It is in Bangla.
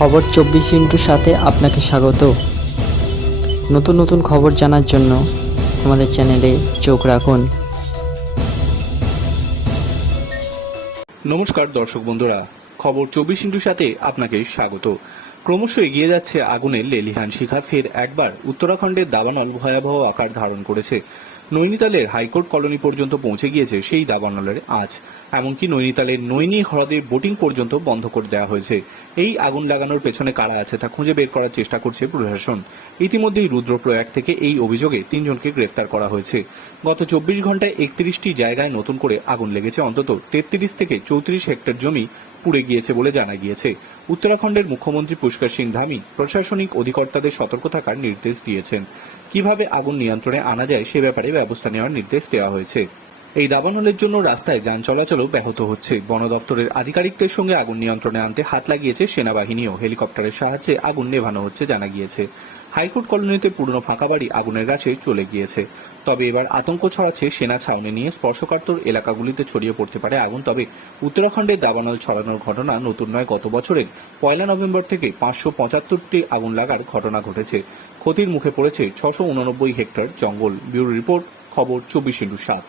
খবর চব্বিশ ইন্টুর সাথে আপনাকে স্বাগত। নতুন নতুন খবর জানার জন্য আমাদের চ্যানেলে চোখ রাখুন। নমস্কার দর্শক বন্ধুরা, খবর চব্বিশ ইন্টুর সাথে আপনাকে স্বাগত। ক্রমশ এগিয়ে যাচ্ছে আগুনের লেলিহান শিখা, ফের একবার উত্তরাখণ্ডের দাবানল ভয়াবহ আকার ধারণ করেছে। নৈনিতালের হাইকোর্ট কলোনি পর্যন্ত পৌঁছে গিয়েছে সেই দাবানলের আজ। এমনকি নৈনিতালের নৈনি হ্রদের বোটিং পর্যন্ত বন্ধ করে দেওয়া হয়েছে। এই আগুন লাগানোর পেছনে কারা আছে তা খুঁজে বের করার চেষ্টা করছে প্রশাসন। ইতিমধ্যেই রুদ্রপ্রয়াগ থেকে এই অভিযোগে তিনজনকে গ্রেফতার করা হয়েছে। গত চব্বিশ ঘন্টায় একত্রিশটি জায়গায় নতুন করে আগুন লেগেছে। অন্তত তেত্রিশ থেকে চৌত্রিশ হেক্টর জমি পুড়ে গিয়েছে বলে জানা গিয়েছে। উত্তরাখণ্ডের মুখ্যমন্ত্রী পুষ্কর সিং ধামি প্রশাসনিক অধিকর্তাদের সতর্ক থাকার নির্দেশ দিয়েছেন। কীভাবে আগুন নিয়ন্ত্রণে আনা যায় সে ব্যাপারে ব্যবস্থা নেওয়ার নির্দেশ দেওয়া হয়েছে। এই দাবানলের জন্য রাস্তায় যান চলাচলও ব্যাহত হচ্ছে। বন দপ্তরের আধিকারিকদের সঙ্গে আগুন নিয়ন্ত্রণে আনতে হাত লাগিয়েছে সেনাবাহিনীও। হেলিকপ্টারের সাহায্যে আগুন নেভানো হচ্ছে জানা গিয়েছে। হাইকোর্ট কলোনিতে পুরনো ফাঁকা বাড়ি আগুনের কাছে চলে গিয়েছে। তবে এবার আতঙ্ক ছড়াচ্ছে সেনা ছাউনি নিয়ে স্পর্শকাতর এলাকাগুলিতে ছড়িয়ে পড়তে পারে আগুন। তবে উত্তরাখণ্ডে দাবানল ছড়ানোর ঘটনা নতুন নয়। গত বছরের পয়লা নভেম্বর থেকে পাঁচশো পঁচাত্তরটি আগুন লাগার ঘটনা ঘটেছে। ক্ষতির মুখে পড়েছে ছশো উননব্বই হেক্টর জঙ্গল। ব্যুরো রিপোর্ট, খবর চব্বিশ ইন্টু সাত।